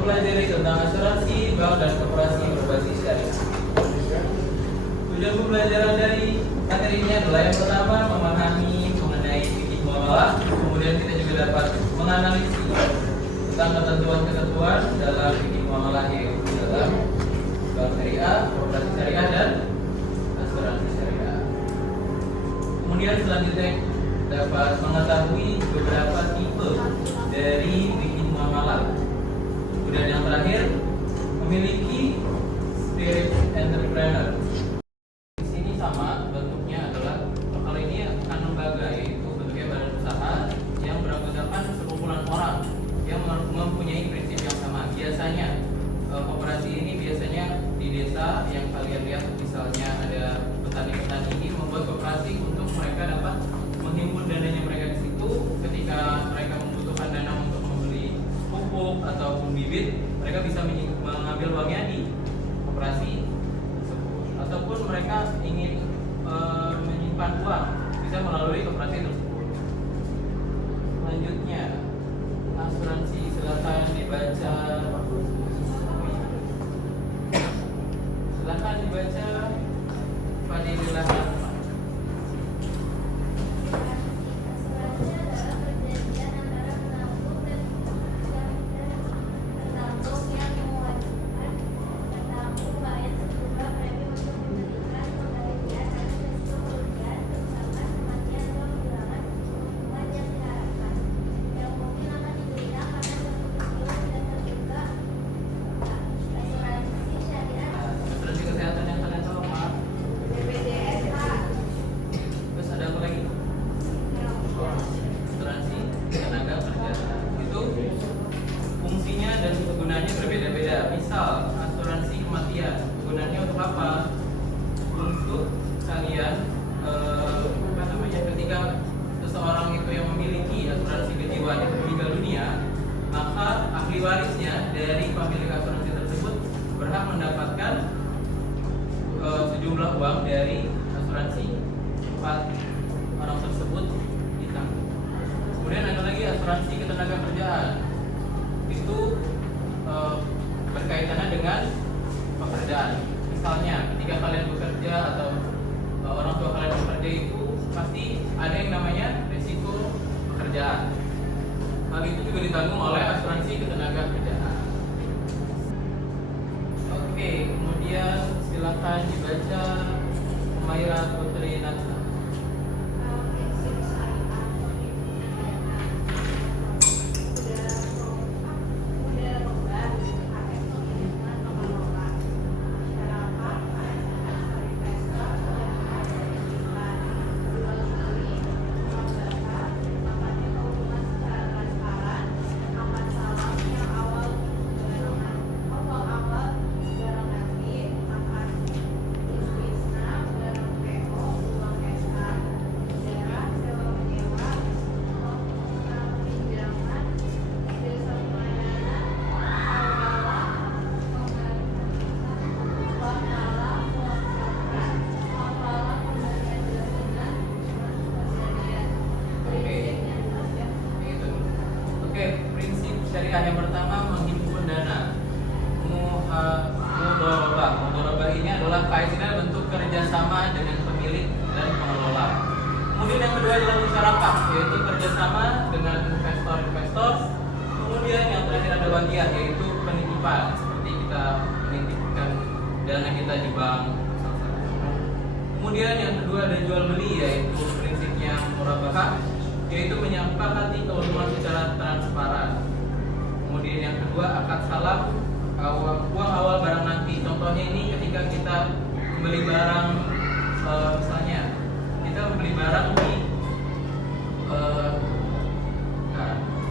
mempelajari tentang asuransi, bank dan koperasi berbasis syariah. Tujuan pembelajaran dari materi ini adalah yang pertama memahami mengenai fikih muamalah, kemudian kita juga dapat menganalisis tentang ketentuan-ketentuan dalam fikih muamalah yaitu dalam bank syariah, koperasi syariah dan asuransi syariah. Kemudian selanjutnya dapat mengetahui beberapa tipe dari fikih muamalah. Kemudian yang terakhir memiliki spirit entrepreneur. Di sini sama bentuknya adalah kalau ini akan lembaga yaitu bentuknya badan usaha yang beranggotakan sekumpulan orang yang mempunyai prinsip yang sama. Biasanya koperasi ini biasanya di desa yang kalian lihat misalnya ada petani-petani ini membuat koperasi untuk mereka dapat menghimpun dananya mereka di situ ketika mereka membutuhkan dana untuk membeli pupuk ataupun bibit, mereka bisa mengambil uangnya di koperasi tersebut. Ataupun mereka ingin menyimpan uang, bisa melalui koperasi tersebut. Selanjutnya, asuransi, silakan dibaca. Silakan dibaca Fadilillah. Ketika seseorang itu yang memiliki asuransi kejiwaan itu meninggal dunia, maka ahli warisnya dari pemilik asuransi tersebut berhak mendapatkan sejumlah uang dari asuransi tempat orang tersebut ditanggung. Kemudian ada lagi asuransi ketenagakerjaan. Itu berkaitannya dengan pekerjaan. Misalnya ketika kalian bekerja atau orang tua kalian bekerja itu pasti ada yang namanya risiko pekerjaan. Hal itu juga ditanggung oleh asuransi ketenagakerjaan. Oke, kemudian silakan dibaca Humaira Putri Natsa. Yang pertama menghimpun dana. Mudharabah ini adalah kaitannya bentuk kerjasama dengan pemilik dan pengelola. Kemudian yang kedua adalah musyarakah, yaitu kerjasama dengan investor-investor. Kemudian yang terakhir ada wadiyah, yaitu penitipan, seperti kita menitipkan dana kita di bank. Kemudian yang kedua ada jual beli, yaitu prinsipnya murabahah, yaitu menyepakati keuntungan secara transparan. Kemudian yang kedua akad salam, uang awal barang nanti. Contohnya ini ketika kita membeli barang, misalnya kita membeli barang di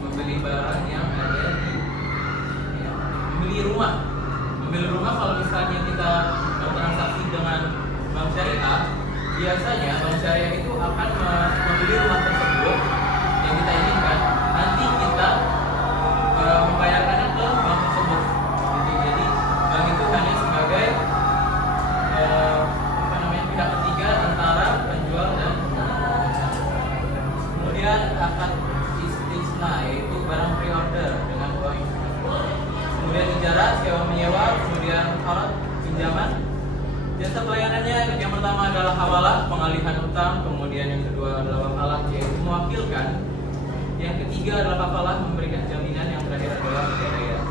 membeli barang yang ada di membeli rumah kalau misalnya kita bertransaksi dengan bank syariah, biasanya bank syariah itu akan membeli rumah tersebut yang kita inginkan, nanti kita membayarkannya ke bank tersebut. Jadi bank itu hanya sebagai pihak ketiga antara penjual dan pembeli. Kemudian akad istisna, yaitu barang pre-order dengan uang investasi. Kemudian pengalihan utang, kemudian yang kedua adalah wakalah yaitu mewakilkan, yang ketiga adalah kafalah memberikan jaminan, yang terakhir adalah hidayah.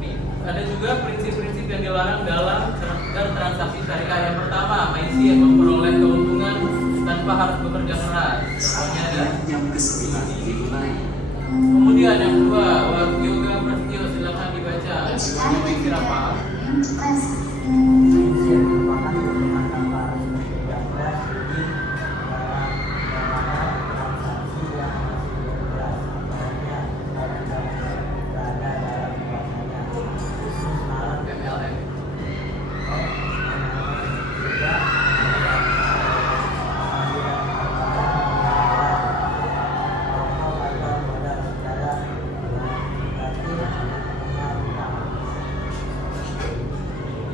Nih, ada juga prinsip-prinsip yang dilarang dalam transaksi syariah. Yang pertama, maisir, memperoleh keuntungan tanpa harus bekerja keras. Contohnya ada jam ke-9 dimulai. Kemudian yang kedua, yoga prasetyo, silakan dibaca. Contohnya maisir apa? Maisir merupakan hubungan tanpa harus bekerja keras, jadi bagaimana transaksi yang masih beras, apalagi orang yang berada dalam kuasanya, khusus malam MLM. juga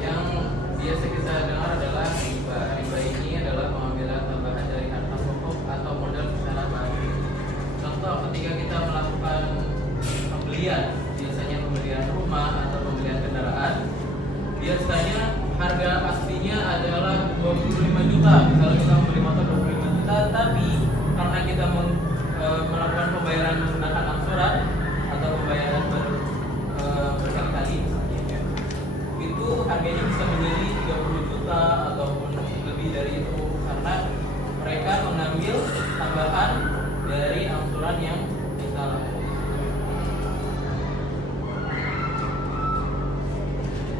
Yang biasa kita dengar adalah riba. Riba ini adalah pengambilan tambahan dari harta pokok atau modal secara baru. Contoh, ketika kita melakukan pembelian, biasanya pembelian rumah atau pembelian kendaraan, biasanya harga aslinya adalah 25 juta. Misalnya kita membeli motor 25 juta, tapi karena kita melakukan pembayaran menggunakan angsuran atau pembayaran berkali-kali, itu harganya bisa menjadi 30 juta ataupun lebih dari itu, karena mereka mengambil tambahan dari angsuran yang salah.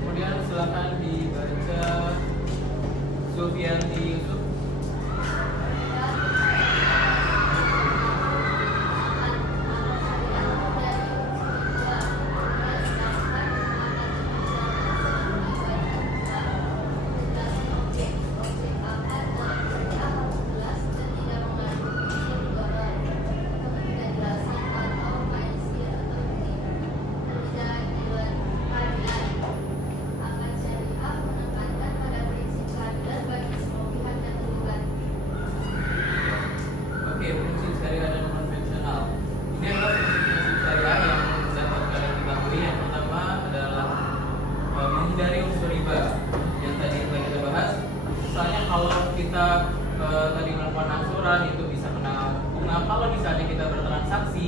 Kemudian silakan dibaca Sufianti Yusuf. Oke, prinsip syariah dan konvensional. Ini adalah prinsip-prinsip syariah yang dapat kalian ketahui. Yang pertama adalah menghindari unsur riba yang tadi telah kita bahas. Misalnya kalau kita tadi melakukan angsuran, itu bisa kena bunga. Kalau misalnya kita bertransaksi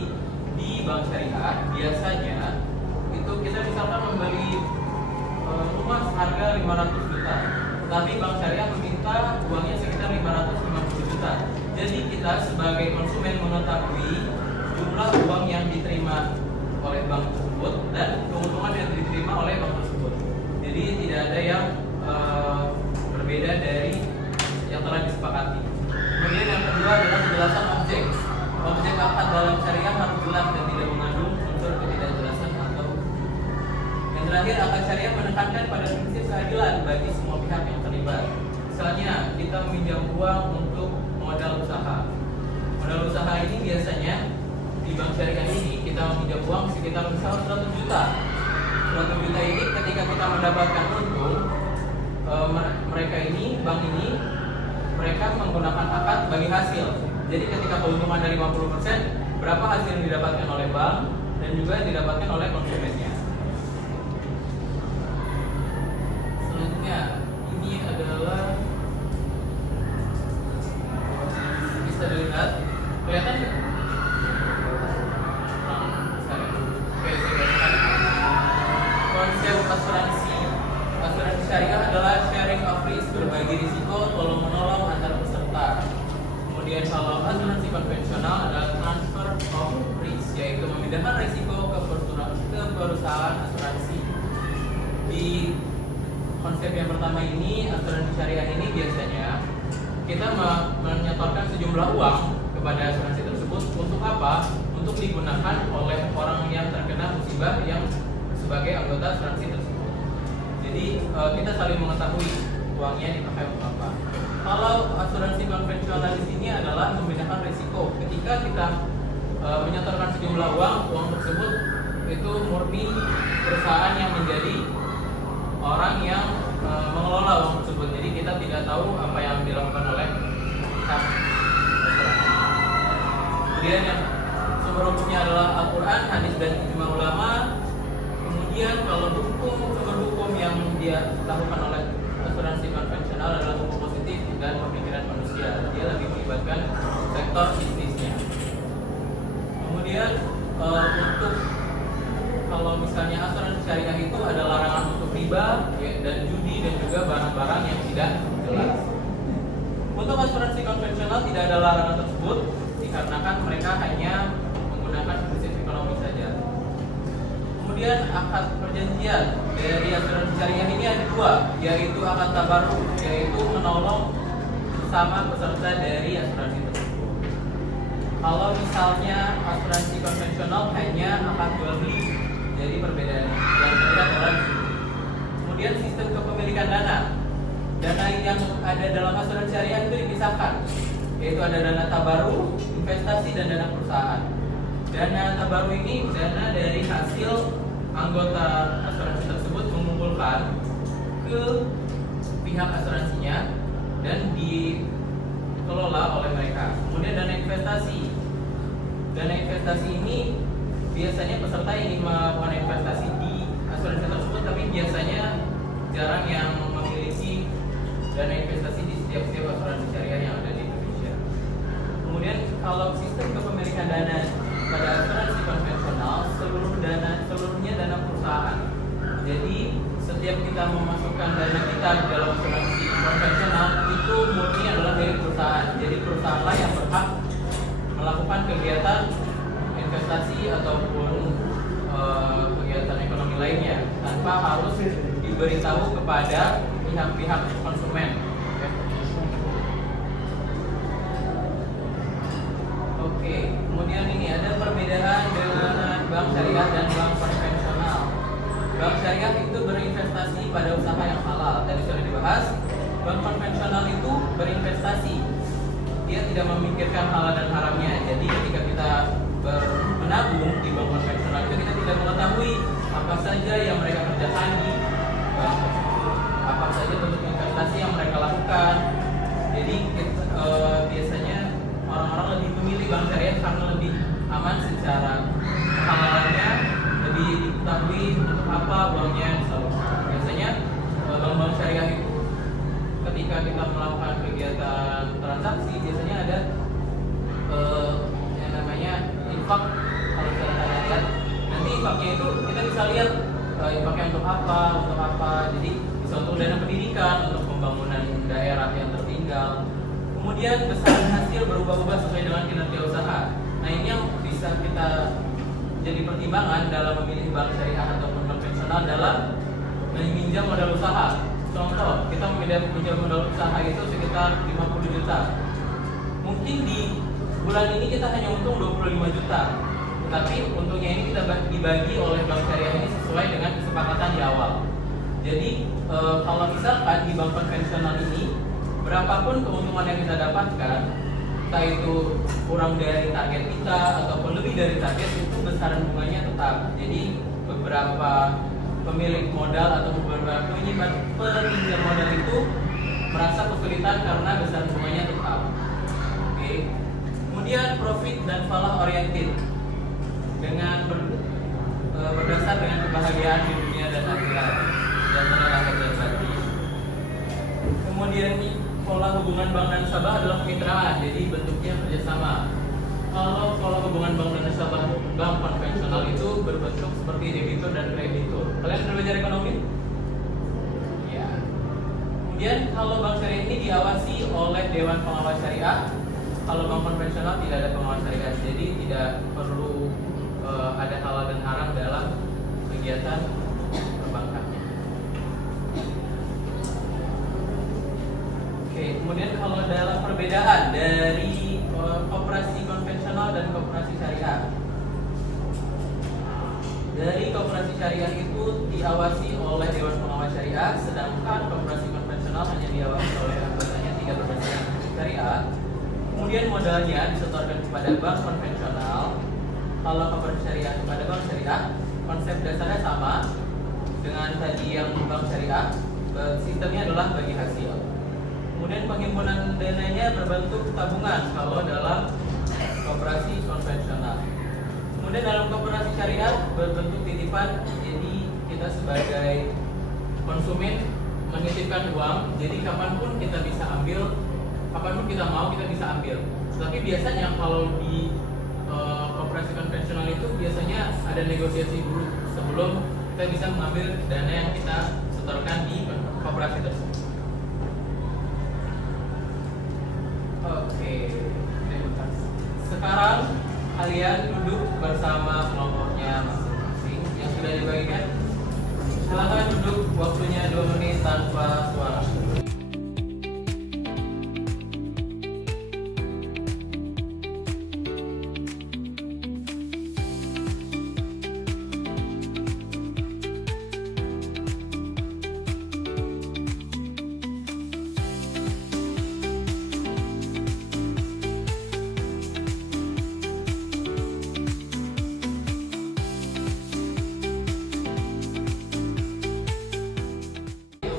di bank syariah, biasanya itu kita misalkan membeli rumah seharga 500 juta, tapi bank syariah meminta uangnya sekitar 550 juta. Jadi kita sebagai konsumen mengetahui jumlah uang yang diterima oleh bank tersebut dan keuntungan yang diterima oleh bank tersebut. Jadi tidak ada yang berbeda dari yang telah disepakati. Kemudian yang kedua adalah kejelasan objek. Objek akad dalam syariah harus jelas dan tidak mengandung unsur ketidakjelasan atau. Yang terakhir, akad syariah menekankan pada prinsip keadilan bagi semua pihak yang terlibat. Misalnya kita meminjam uang untuk modal usaha. Modal usaha ini biasanya di bank syariah ini kita meminjam uang sekitar misal 100 juta. 100 juta ini ketika kita mendapatkan untung, mereka ini, bank ini, mereka menggunakan akad bagi hasil. Jadi ketika keuntungan dari 50%, berapa hasil yang didapatkan oleh bank dan juga yang didapatkan oleh konsumennya. Selanjutnya, ini adalah bisa dilihat, kelihatan nggak? Oke, saya bacakan. Konsep asuransi syariah adalah sharing of risk, berbagi risiko, tolong menolong antar peserta. Kemudian kalau asuransi konvensional adalah transfer of risk, yaitu memindahkan risiko ke perusahaan asuransi. Di konsep yang pertama ini, asuransi syariah ini biasanya kita menyetorkan sejumlah uang kepada asuransi tersebut. Untuk apa? Untuk digunakan oleh orang yang terkena musibah yang sebagai anggota asuransi tersebut. Jadi kita saling mengetahui uangnya dipakai untuk apa. Kalau asuransi konvensional di sini adalah memindahkan risiko. Ketika kita menyetorkan sejumlah uang tersebut itu murni perusahaan yang menjadi orang yang mengelola uang tersebut. Jadi kita tidak tahu apa yang dilakukan oleh pihak asuransi. Kemudian yang sumber hukumnya adalah Al-Quran, hadis dan ijma ulama. Kemudian kalau sumber hukum yang dia lakukan oleh asuransi konvensional adalah hukum positif dan pemikiran manusia. syariah itu ada larangan untuk riba ya, dan judi dan juga barang-barang yang tidak jelas. Untuk asuransi konvensional tidak ada larangan tersebut dikarenakan mereka hanya menggunakan prinsip ekonomi saja. Kemudian akad perjanjian dari asuransi syariah ini ada dua, yaitu akad tabarruk, yaitu menolong sama peserta dari asuransi tersebut. Kalau misalnya asuransi konvensional hanya akad jual beli, jadi perbedaannya yang berbeda adalah di sini. Kemudian sistem kepemilikan dana. Dana yang ada dalam asuransi syariah itu dipisahkan, yaitu ada dana tabarruk, investasi dan dana perusahaan. Dana tabarruk ini dana dari hasil anggota asuransi tersebut mengumpulkan ke pihak asuransinya dan dikelola oleh mereka. Kemudian dana investasi. Dana investasi ini biasanya peserta ingin melakukan investasi di asuransi tersebut, tapi biasanya jarang yang memiliki dana investasi di setiap asuransi syariah yang ada di Indonesia. Kemudian kalau sistem kepemilikan dana pada asuransi konvensional seluruhnya dana perusahaan. Jadi setiap kita memasukkan dana kita di dalam asuransi konvensional itu murni adalah dari perusahaan. Jadi perusahaanlah yang berhak melakukan kegiatan investasi ataupun kegiatan ekonomi lainnya tanpa harus diberitahu kepada pihak-pihak konsumen. Oke, kemudian ini ada perbedaan dengan bank syariah dan bank konvensional. Bank syariah itu berinvestasi pada usaha yang halal, tadi sudah dibahas. Bank konvensional itu berinvestasi, dia tidak memikirkan halal dan haramnya. Jadi ketika kita menabung di bank konvensional itu kita tidak mengetahui apa saja yang mereka kerjakan di bank tersebut, apa saja bentuk investasi yang mereka lakukan. Jadi biasanya orang-orang lebih memilih bank syariah karena lebih aman secara kehalalannya, lebih diketahui untuk apa uangnya disalurkan. Biasanya bank-bank syariah itu ketika kita melakukan kegiatan transaksi biasanya ada yang namanya infak. Kalau kita lihat nanti infaknya itu kita bisa lihat infaknya untuk apa. Jadi bisa untuk dana pendidikan, untuk pembangunan daerah yang tertinggal. Kemudian besaran hasil berubah-ubah sesuai dengan kinerja usaha. Nah ini yang bisa kita jadi pertimbangan dalam memilih bank syariah ataupun konvensional dalam meminjam modal usaha. Contoh, kita meminjam modal usaha itu sekitar 50 juta. Mungkin di bulan ini kita hanya untung 25 juta. Tapi untungnya ini kita dibagi oleh bank syariah ini sesuai dengan kesepakatan di awal. Jadi kalau misalkan di bank konvensional ini berapapun keuntungan yang kita dapatkan, entah itu kurang dari target kita ataupun lebih dari target, itu besaran bunganya tetap. Jadi beberapa pemilik modal atau beberapa peminjam modal itu merasa kesulitan karena besaran bunganya tetap. Oke. Kemudian profit dan falah oriented dengan berdasar dengan kebahagiaan di dunia dan akhirat dan lahir dan batin. Kemudian pola hubungan bank dan nasabah adalah kemitraan, jadi bentuknya kerjasama. Kalau hubungan bank dan nasabah bank konvensional itu berbentuk seperti debitur dan kreditur. Kalian sudah belajar ekonomi? Ya. Kemudian kalau bank syariah ini diawasi oleh Dewan Pengawas Syariah. Kalau bank konvensional tidak ada pengawas syariah, jadi tidak perlu ada halal dan haram dalam kegiatan perbankannya. Oke, kemudian kalau dalam perbedaan dari koperasi konvensional dan koperasi syariah. Dari koperasi syariah itu diawasi oleh Dewan Pengawas Syariah, sedangkan koperasi konvensional hanya diawasi oleh anggotanya 3 persen syariah. Kemudian modalnya disetorkan kepada bank konvensional. Kalau koperasi syariah kepada bank syariah, konsep dasarnya sama dengan tadi yang bank syariah. Sistemnya adalah bagi hasil. Kemudian penghimpunan dananya berbentuk tabungan kalau dalam koperasi konvensional. Kemudian dalam koperasi syariah berbentuk titipan, jadi kita sebagai konsumen menitipkan uang, jadi kapanpun kita bisa ambil, kapanpun kita mau kita bisa ambil. Tapi biasanya kalau di koperasi konvensional itu biasanya ada negosiasi dulu sebelum kita bisa mengambil dana yang kita setorkan di koperasi tersebut. Oke, terima kasih. Sekarang kalian duduk bersama kelompoknya masing-masing yang sudah dibagikan. Silakan duduk, waktunya 2 menit tanpa suara.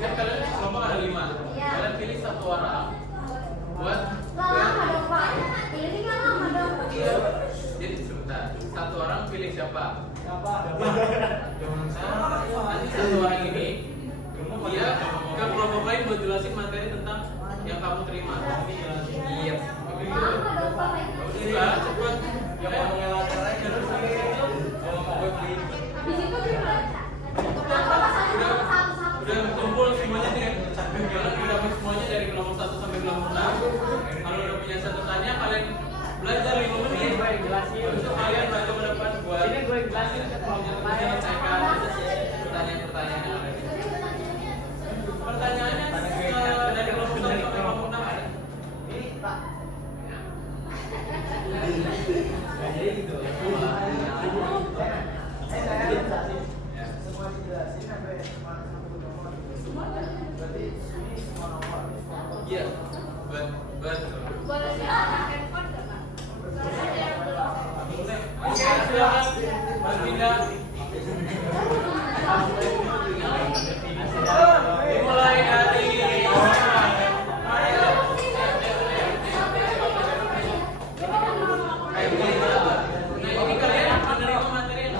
Kan kalian kelompok ada 5. Kalian pilih satu orang buat Iya. Jadi sebentar, satu orang pilih siapa? Nanti satu orang ini dia ke kelompok lain buat jelasin materi tentang yang kamu terima. Iya. Juga cepat. Yang mau ngelacarain udah kumpul semuanya nih. Kita semuanya dari kelompok 1 sampai kelompok 6. Kalau udah punya satu tanya, kalian belajar 5 menit. Habis itu kalian baca ke depan buat ini gue jelasin ke kelompok lain. Pertanyaan-pertanyaan yang ada. Pertanyaannya dari kelompok 1 sampai kelompok 6 ada. Ini Pak. Jadi gitu. Semua dijelasin sampai satu nomor. Berarti ini semua nomor. Iya, betul. Silakan, Mas Dinda. Dimulai dari ini kalian menerima materi yang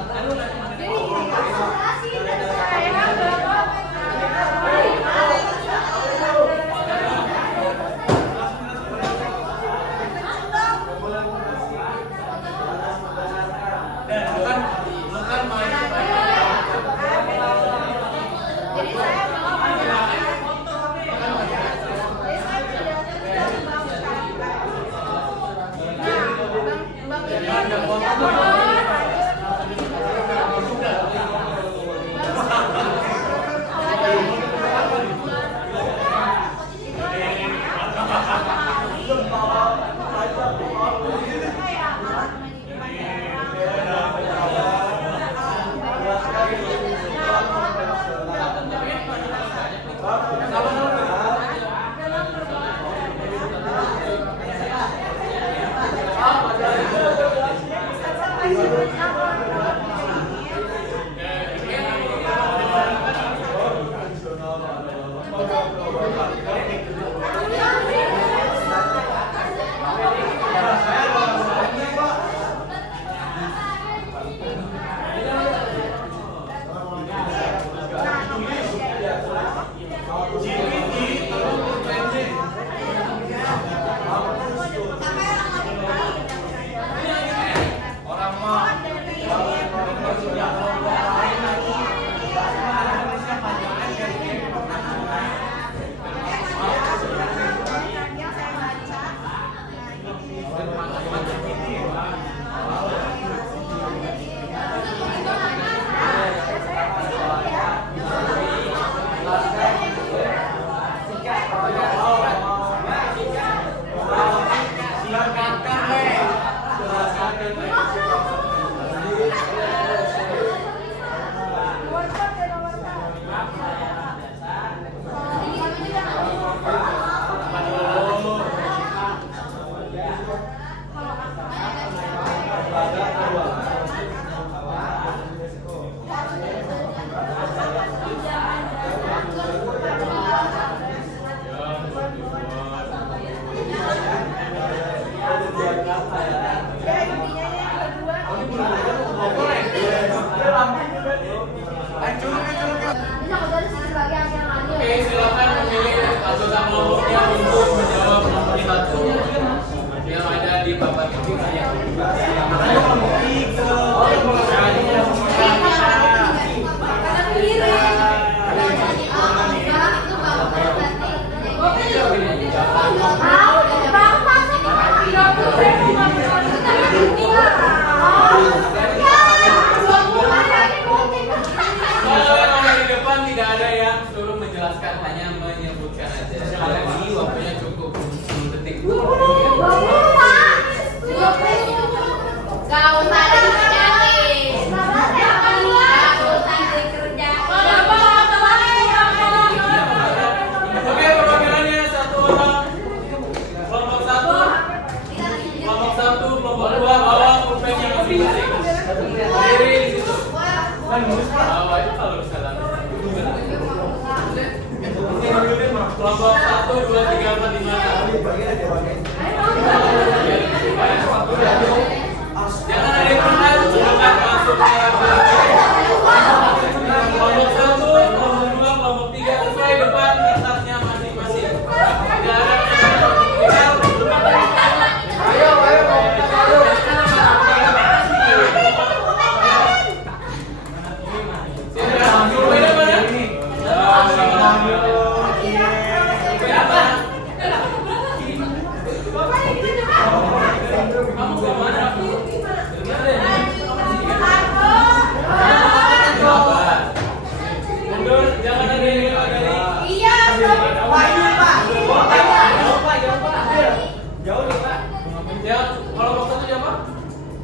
Yang kelompok satu siapa?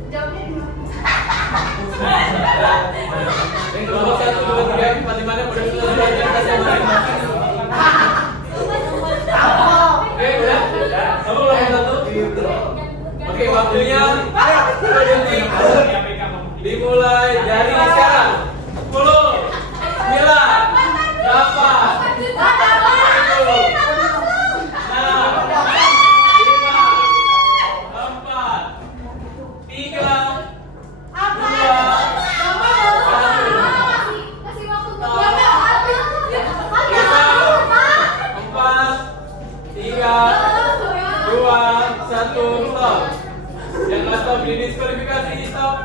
Jawabnya di mana? Kelompok 1, 2, 3, 4, 5, 6 udah selesai cerita siapa? Oke, udah? Kamu kelompok 1? Oke, waktunya dimulai dari sekarang. 10, 9, 8, 7, 6, 5, 4, 3, Apa? 2, Kasih waktu. Empat, tiga, dua, satu, stop. Yang nggak stop di diskualifikasi, stop.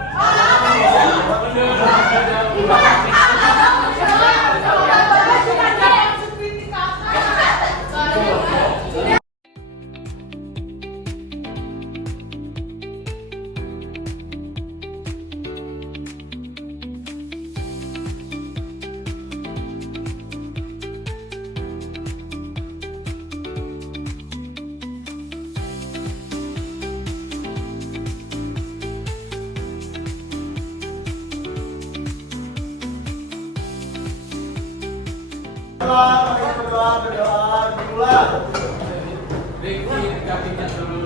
Berdoa, berdoa, berdoa, dimulai. Ricky, kakinya dulu.